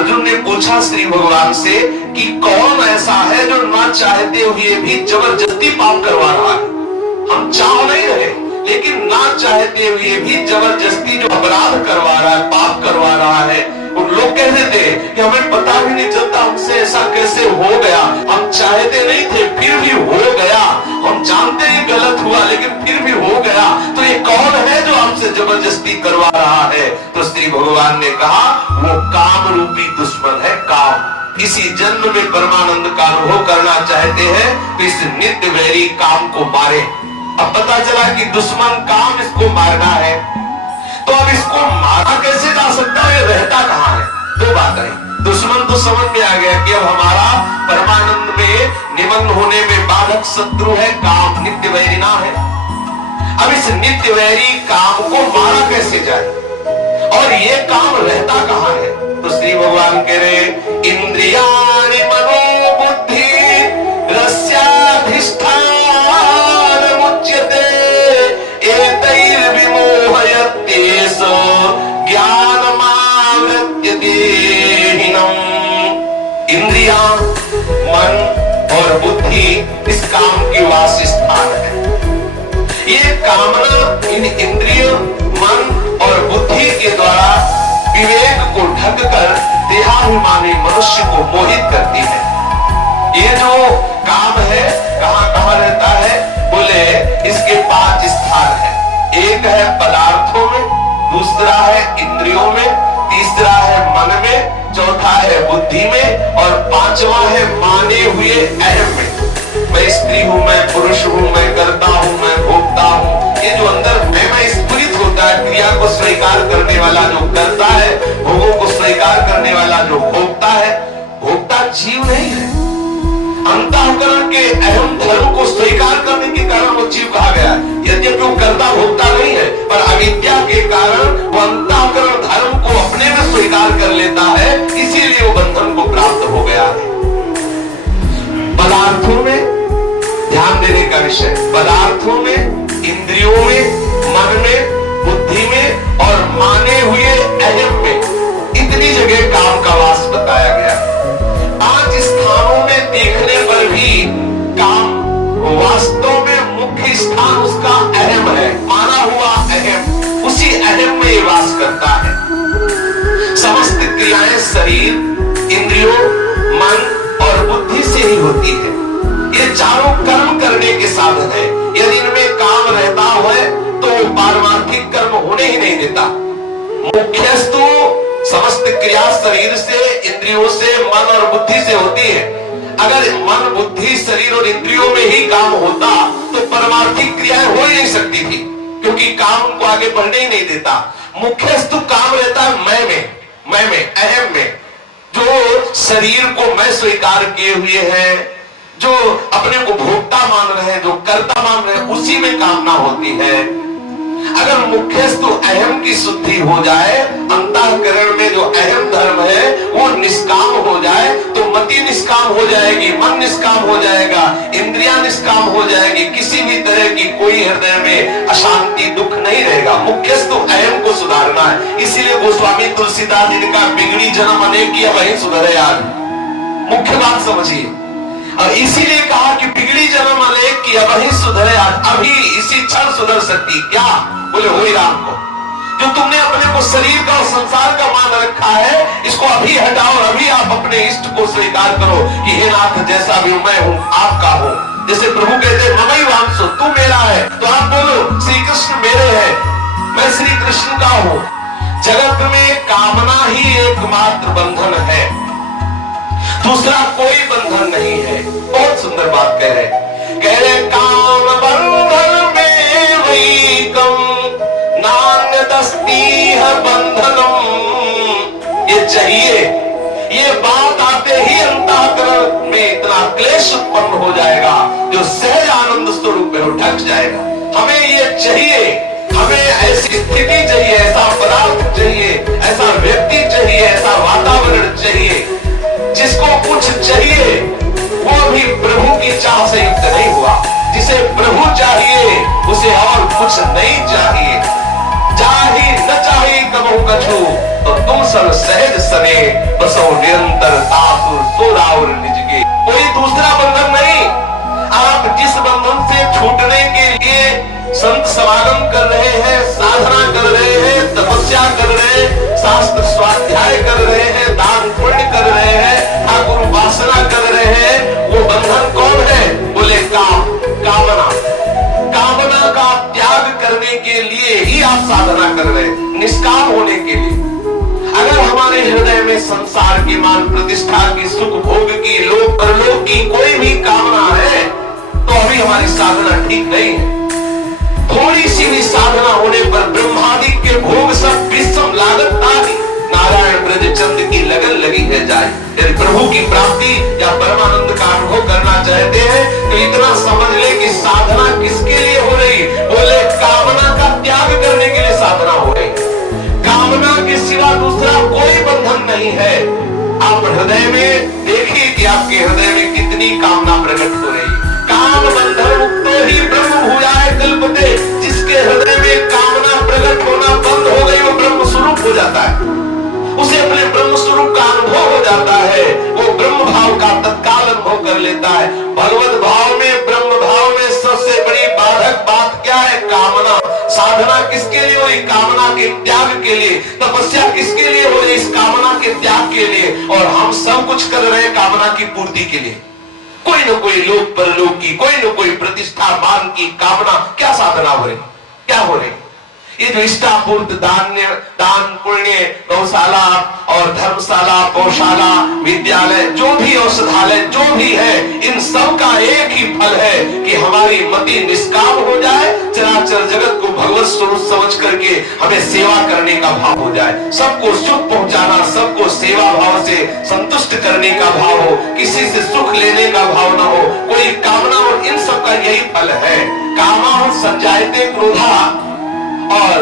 अर्जुन ने पूछा श्री भगवान से कि कौन ऐसा है जो ना चाहते हुए भी जबरदस्ती पाप करवा रहा है। हम चाह नहीं रहे, लेकिन ना चाहते हुए भी जबरदस्ती जो अपराध करवा रहा है, पाप करवा रहा है। उन लोग कहते थे कि हमें पता भी नहीं चलता हमसे ऐसा कैसे हो गया, हम चाहते नहीं थे फिर भी हो गया, हम जानते ही गलत हुआ लेकिन फिर भी हो गया, तो ये कौन है जो हमसे जबरदस्ती करवा रहा है। तो श्री भगवान ने कहा वो काम रूपी दुश्मन है, काम। इसी जन्म में परमानंद का अनुभव करना चाहते हैं तो इस नित्य वैरी काम को मारे। अब पता चला कि दुश्मन काम इसको मारना है, तो अब इसको मारा कैसे जा सकता है, रहता कहां है। दो बातें, दुश्मन तो समझ में आ गया कि अब हमारा परमानंद में निमग्न होने में बाधक शत्रु है काम, नित्य वैरी ना है। अब इस नित्य वैरी काम को मारा कैसे जाए, और ये काम रहता कहां है। तो श्री भगवान कह रहे इंद्रियाणि मनोबुद्धि रस्याधिष्ठान मुच्यते एतैर्विमोहयत्येष ज्ञानमावृत्य देहिनम्। इंद्रियां, मन और बुद्धि इस काम की वासस्थान है। ये कामना इन इंद्रिय, मन और बुद्धि के द्वारा विवेक को ढककर देहाभिमानी मनुष्य को मोहित करती है। ये जो काम है कहां कहां रहता है, बोले इसके 5 स्थान है। एक है पदार्थों में, दूसरा है इंद्रियों में, तीसरा है मन में, चौथा है बुद्धि में और पांचवा है माने हुए अहम में। मैं स्त्री हूं, मैं पुरुष हूं, मैं करता हूं, मैं भोगता हूं। ये जो अंदर मैं स्फुरित होता है, क्रिया को स्वीकार करने वाला जो करता है, भोगों को स्वीकार करने वाला जो भोगता है, भोगता जीव नहीं है। अंतःकरण के अहम धर्म को स्वीकार करने के कारण वो जीव कहा गया है। यद्यपि वो कर्ता भोगता नहीं है, पर अविद्या के कारण वो अंतःकरण धर्म को अपने में स्वीकार कर लेता है, इसीलिए वो बंधन को प्राप्त हो गया है। पदार्थों में ध्यान देने का विषय, पदार्थों में, इंद्रियों में, मन में, बुद्धि में और माने हुए अहम में, इतनी जगह काम का वास बताया गया है। 5 स्थानों में देखने पर भी काम वास्तव में मुख्य स्थान उसका अहम है, माना हुआ अहम, उसी अहम में ये वास करता है। समस्त क्रियाएं शरीर, इंद्रियों, मन और बुद्धि से ही होती है। ये चारों कर्म करने के साधन है। यदि इनमें काम रहता है तो पारमार्थिक कर्म होने ही नहीं देता। मुख्यस्तु समस्त क्रिया शरीर से, इंद्रियों से, मन और बुद्धि से होती है। अगर मन, बुद्धि, शरीर और इंद्रियों में ही काम होता तो परमार्थिक क्रियाएं हो ही नहीं सकती थी, क्योंकि काम उनको आगे बढ़ने ही नहीं देता। मुख्यस्तु काम रहता है मैं में, अहम में, जो शरीर को मैं स्वीकार किए हुए हैं, जो अपने को भोक्ता मान रहे हैं, जो कर्ता मान रहे हैं, उसी में कामना होती है। अगर मुख्यस्तु अहम की शुद्धि हो जाए, अंतःकरण में जो अहम धर्म है वो निष्काम हो जाए, तो मति निष्काम हो जाएगी, मन निष्काम हो जाएगा, इंद्रियां निष्काम हो जाएगी, किसी भी तरह की कोई हृदय में अशांति, दुख नहीं रहेगा। मुख्यस्तु अहम को सुधारना है। इसीलिए गोस्वामी तुलसीदास जी का बिगड़ी जन्म अनेक किया वही सुधरे यार। मुख्य बात समझिए, और इसीलिए कहा कि बिगड़ी जन्म अनेक किया वही सुधरे आज, अभी इसी क्षण सुधर सकती। क्या बोले, वही राम को जो तुमने अपने को शरीर का और संसार का मान रखा है, इसको अभी हटाओ और अभी आप अपने इष्ट को स्वीकार करो कि हे नाथ जैसा भी मैं हूं आपका हूं। जैसे प्रभु कहते हैं ममई वांसो, तू मेरा है, तो आप बोलो श्री कृष्ण मेरे हैं, मैं श्री कृष्ण का हूं। जगत में कामना ही एकमात्र बंधन है, दूसरा कोई बंधन नहीं है। बहुत सुंदर बात कह रहे काम बंधन में वही कम नान्यदस्ति है बंधनम। ये चाहिए, ये बात आते ही अंतःकरण में इतना क्लेश उत्पन्न हो जाएगा जो सहज आनंद स्वरूप में ढक जाएगा। हमें ये चाहिए, हमें ऐसी स्थिति चाहिए, ऐसा पदार्थ चाहिए, ऐसा व्यक्ति चाहिए, ऐसा वातावरण चाहिए जिसको कुछ चाहिए वो भी प्रभु की चाह से युक्त नहीं हुआ। जिसे प्रभु चाहिए उसे और कुछ नहीं चाहिए। चाही न चाहिए कबहू कछु, तो तुम सब सहज सने बसो साधना कर रहे हैं, तपस्या कर रहे हैं, शास्त्र स्वाध्याय कर रहे हैं, दान पुण्य कर रहे हैं, ठाकुर उपासना कर रहे हैं, वो बंधन कौन है? बोले कामना। कामना का त्याग करने के लिए ही आप साधना कर रहे हैं, निष्काम होने के लिए। अगर हमारे हृदय में संसार की मान प्रतिष्ठा की, सुख भोग की, लोक परलोक की कोई भी कामना है तो अभी हमारी साधना ठीक नहीं है। थोड़ी सी भी साधना होने पर ब्रह्मादि के भोग सब विषम लागत आदि नारायण ब्रज चंद की लगन लगी है जाए। यदि प्रभु की प्राप्ति या परमानंद का अनुभव करना चाहते हैं तो इतना समझ ले कि साधना किसके लिए हो रही? बोले कामना का त्याग करने के लिए साधना हो रही। कामना के सिवा दूसरा कोई बंधन नहीं है। आप हृदय में देखिए कि आपके हृदय में कितनी कामना प्रकट हो रही। काम बंधन मुक्तो ही ब्रह्म भूयाय कल्पते। जिसके हृदय में कामना प्रकट होना बंद हो गई वो ब्रह्म स्वरूप हो जाता है, उसे अपने ब्रह्म स्वरूप का अनुभव हो जाता है, वो ब्रह्म भाव का तत्काल अनुभव कर लेता है। भगवत भाव में, ब्रह्म भाव में सबसे बड़ी बाधक बात क्या है? कामना। साधना किसके लिए हो रही? कामना के त्याग के लिए। तपस्या किसके लिए हो रही? इस कामना के त्याग के लिए। और हम सब कुछ कर रहे हैं कामना की पूर्ति के लिए। कोई न कोई लोक परलोक की, कोई न कोई प्रतिष्ठा मान की कामना। क्या साधना हो रही? क्या हो रही? ये जो इष्टापूर्त दान पुण्य, गौशाला और धर्मशाला, गौशाला, विद्यालय, जो भी औषधालय, जो भी है, इन सब का एक ही फल है कि हमारी मति निष्काम हो जाए, चराचर जगत को भगवत स्वरूप समझ करके हमें सेवा करने का भाव हो जाए, सबको सुख पहुंचाना, सबको सेवा भाव से संतुष्ट करने का भाव हो, किसी से सुख लेने का भाव ना हो, कोई कामना हो। इन सब का यही फल है। कामा संजायते क्रोधा, और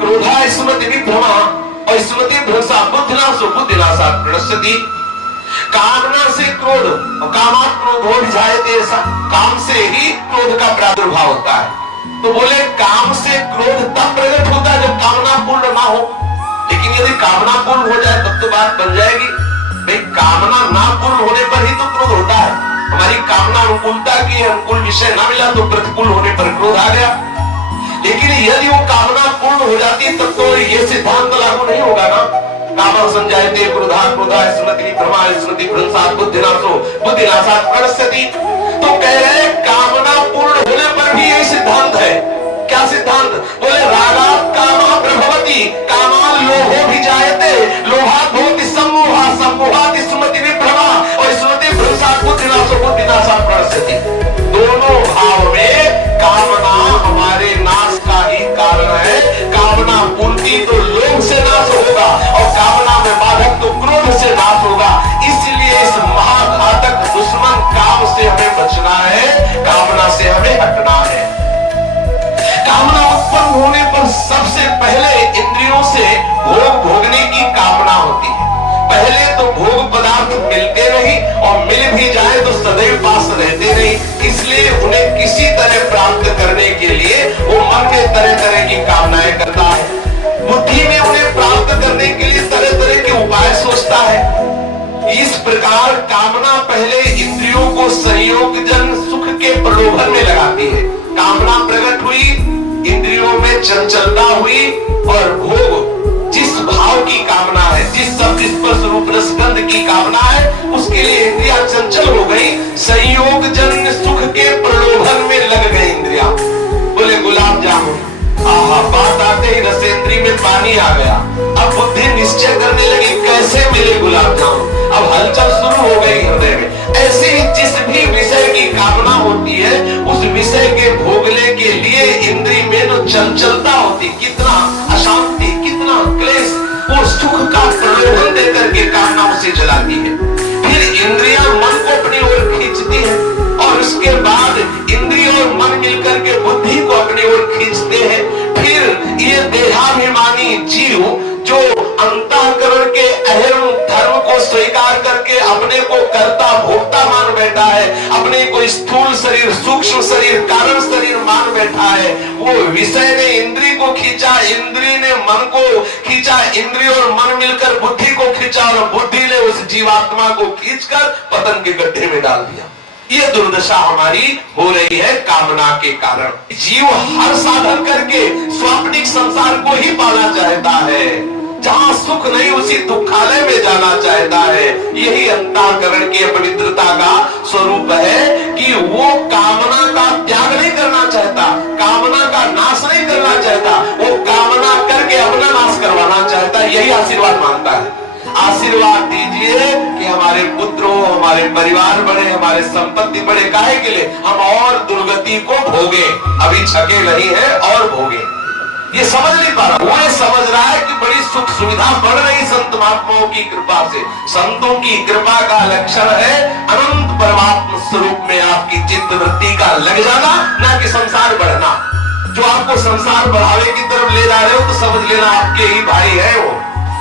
क्रोधा स्मृति विभ्रमा, और स्मृति भ्रंशा बुद्धिनाशो बुद्धिनाशा प्रणश्यति। कामना से क्रोध, और कामात् क्रोधो जायते, ऐसा काम से ही क्रोध का प्रादुर्भाव होता है। तो बोले काम से क्रोध तब प्रकट होता है जब कामना पूर्ण ना हो। लेकिन यदि कामना पूर्ण हो जाए तब तो बात बन जाएगी। भाई कामना ना पूर्ण होने पर ही तो क्रोध होता है। हमारी कामना अनुकूलता की, अनुकूल विषय ना मिला तो प्रतिकूल होने पर क्रोध आ गया। लेकिन यदि वो कामना पूर्ण हो जाती है तब तो ये सिद्धांत लागू नहीं होगा ना। कामा संजायते क्रोधा, क्रोधा स्मृति विभ्रमा, स्मृति भ्रंशात् बुद्धिनाशो बुद्धिनाशात् प्रणश्यति। तो कह रहे हैं कामना पूर्ण होने पर भी ये सिद्धांत है। क्या सिद्धांत? बोले रागात् कामः प्रभवति, कामात् लोभो भिजायते, लोभात् भवति सम्मोहः, सम्मोहात् स्मृति विभ्रमा, और स्मृति भ्रंशात् बुद्धिनाशो बुद्धिनाशात् प्रणश्यति। दोनों भाव में कामना हमारे नाश का ही कारण है। कामना पूर्ति तो लोभ से नाश होगा, और कामना में बाधक तो क्रोध से नाश होगा। इसलिए इस महाघातक दुश्मन काम से हमें बचना है, कामना से हमें हटना है। कामना उत्पन्न होने पर सबसे पहले इंद्रियों से भोग भोगने की कामना होती है। पहले तो भोग पदार्थ मिलते नहीं, और मिल भी जाए तो सदैव पास रहते नहीं। इसलिए उन्हें किसी तरह प्राप्त करने के लिए वो मन में तरह तरह की कामनाएं करता है, बुद्धि में उन्हें प्राप्त करने के लिए तरह तरह के उपाय सोचता है। इस प्रकार कामना पहले इंद्रियों को संयोगजन सुख के प्रलोभन में लगाती है। कामना प्रकट हुई, इंद्रियों में चंचलता हुई, और भोग जिस भाव की कामना है, जिस शब्द स्पर्श रूप रसगंध की कामना है, उसके लिए इंद्रियां चंचल हो गई, संयोग जन्य सुख के प्रलोभन में लग गई इंद्रियां। बोले गुलाब जामुन, आहा, बात आते ही रसेंद्री में पानी आ गया। अब बुद्धि निश्चय करने लगी कैसे मिले गुलाब जामुन। अब हलचल शुरू हो गई हृदय में। ऐसे ही जिस भी विषय की कामना होती है, उस विषय के भोगने के लिए इंद्रिय में तो चंचलता होती, कितना अशांति, कितना क्लेश, वो सुख का प्रलोभन देकर के कामना उसे जलाती है। फिर इंद्रियां मन को अपनी ओर खींचती है, और उसके बाद इंद्रिय और मन मिलकर के बुद्धि को अपनी ओर खींचते हैं। फिर ये देहाभिमानी जीव जो अंतःकरण के अहम धर्म को स्वीकार करके अपने को कर्ता भोक्ता मान बैठा है, अपने को स्थूल शरीर, सूक्ष्म शरीर, कारण शरीर मान बैठा है, वो विषय ने इंद्रिय को खींचा, इंद्रिय ने मन को खींचा, इंद्रिय और मन मिलकर बुद्धि को खींचा, और बुद्धि ने उस जीवात्मा को खींचकर पतन के गड्ढे में डाल दिया। ये दुर्दशा हमारी हो रही है कामना के कारण। जीव हर साधन करके स्वाप्निक संसार को ही पाना चाहता है, जहां सुख नहीं उसी दुखालय में जाना चाहता है। यही अंतःकरण की अपवित्रता का स्वरूप है कि वो कामना का त्याग नहीं करना चाहता, कामना का नाश नहीं करना चाहता, वो कामना करके अपना नाश करवाना चाहता है। यही आशीर्वाद मांगता है। आशीर्वाद दीजिए कि हमारे पुत्र हो, हमारे परिवार बढ़े, हमारे संपत्ति बढ़े। काहे के लिए? हम और दुर्गति को भोगे, अभी छके नहीं है और भोगे। ये समझ नहीं पा रहा। वो ये समझ रहा है कि बड़ी सुख सुविधा बढ़ रही संत महात्माओं की कृपा से। संतों की कृपा का लक्षण है अनंत परमात्मा स्वरूप में आपकी चित्त वृत्ति का लग जाना, ना कि संसार बढ़ना। जो आपको संसार बढ़ावे की तरफ ले जा रहे हो तो समझ लेना आपके ही भाई है, वो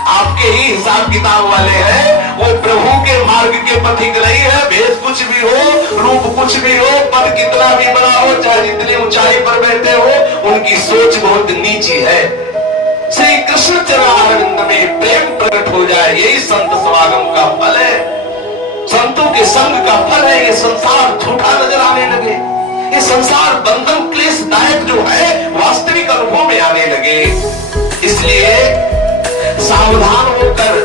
आपके ही हिसाब किताब वाले हैं। वो प्रभु के मार्ग के पथिक नहीं है। भेद कुछ भी हो, रूप कुछ भी हो, पद कितना भी बड़ा हो, चाहे जितनी ऊंचाई पर बैठे हो, उनकी सोच बहुत नीची है। श्री कृष्ण चरणारविंद में प्रेम प्रकट हो जाए, यही संत समागम का फल है, संतों के संग का फल है। ये संसार झूठा नजर आने लगे, ये संसार बंधन क्लेशदायक जो है वास्तविक अनुभव में आने लगे। इसलिए सावधान होकर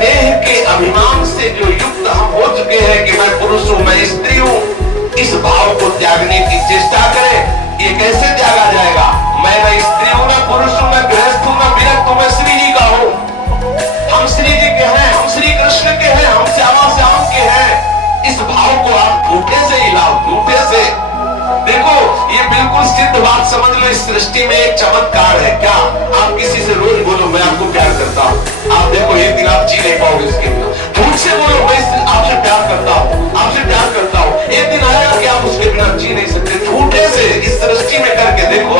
देह के अभिमान से जो युक्त हम हो चुके हैं कि मैं पुरुष हूं, मैं स्त्री हूं, इस भाव को त्यागने की चेष्टा करें। ये कैसे त्यागा जाएगा? मैं न स्त्री हूं, न पुरुष हूं, न गृहस्थ हूं, न विरक्त हूं, मैं श्री जी का हूं। हम श्री जी के हैं, हम श्री कृष्ण के हैं, हम श्यामा श्याम के हैं। इस भाव को आप झूठे से हिलाओ, झूठे से। देखो ये बिल्कुल सिद्ध बात समझ लो, इस सृष्टि में एक चमत्कार है। क्या? आप किसी से रोज बोलो मैं आपको प्यार करता हूँ, आप देखो एक दिन आप जी नहीं पाओगे इसके बिना। झूठ से बोलो मैं आपसे प्यार करता हूँ, आपसे प्यार करता हूँ, एक दिन आएगा कि आप उसके बिना जी नहीं सकते। झूठे से इस सृष्टि में करके देखो।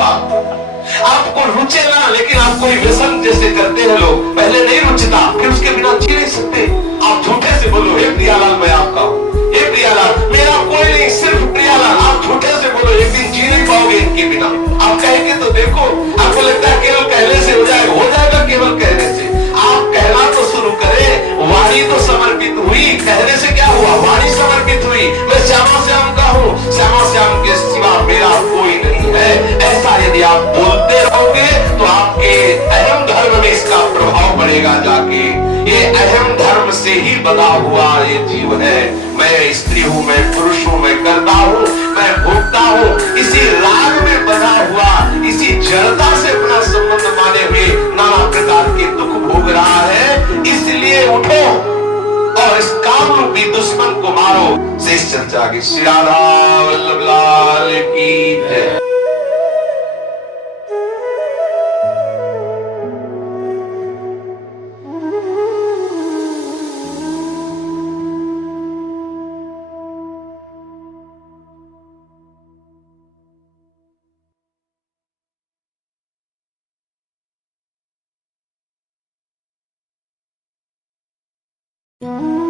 आपको रुचे ना, लेकिन आप कोई व्यसन जैसे करते हैं लोग, पहले नहीं रुचता फिर उसके बिना जी नहीं सकते। आप झूठे से बोलो हे प्रियालाल मैं आपका हूँ, हे प्रियालाल मेरा कोई नहीं सिर्फ प्रियालाल। आप झूठे से बोलो, एक दिन जी नहीं पाओगे इनके बिना। आप कहेंगे तो देखो, आपको लगता है केवल कहने से हो जाएगा, हो जाएगा केवल कहने से। आप कहना तो शुरू करें, वाणी तो समर्पित हुई, कहने से क्या हुआ? वाणी समर्पित हुई। मैं श्यामा श्याम का हूँ, श्यामा श्याम के सिवा मेरा कोई नहीं है। ऐसा यदि आप बोलते रहोगे तो आपके अहम धर्म में इसका प्रभाव पड़ेगा जाके। ये अहम धर्म से ही बना हुआ ये जीव है। मैं स्त्री हूँ, मैं पुरुष हूँ, मैं करता हूँ, मैं भोगता हूँ। इसी राग में बना हुआ, इसी जड़ता से अपना संबंध माने हुए नाना प्रकार के दुख भोग रहा है। इसलिए उठो और इस काम रूपी दुश्मन को मारो। शेष चर्चा की श्री राधा वल्लभ लाल की जय। Mm-hmm.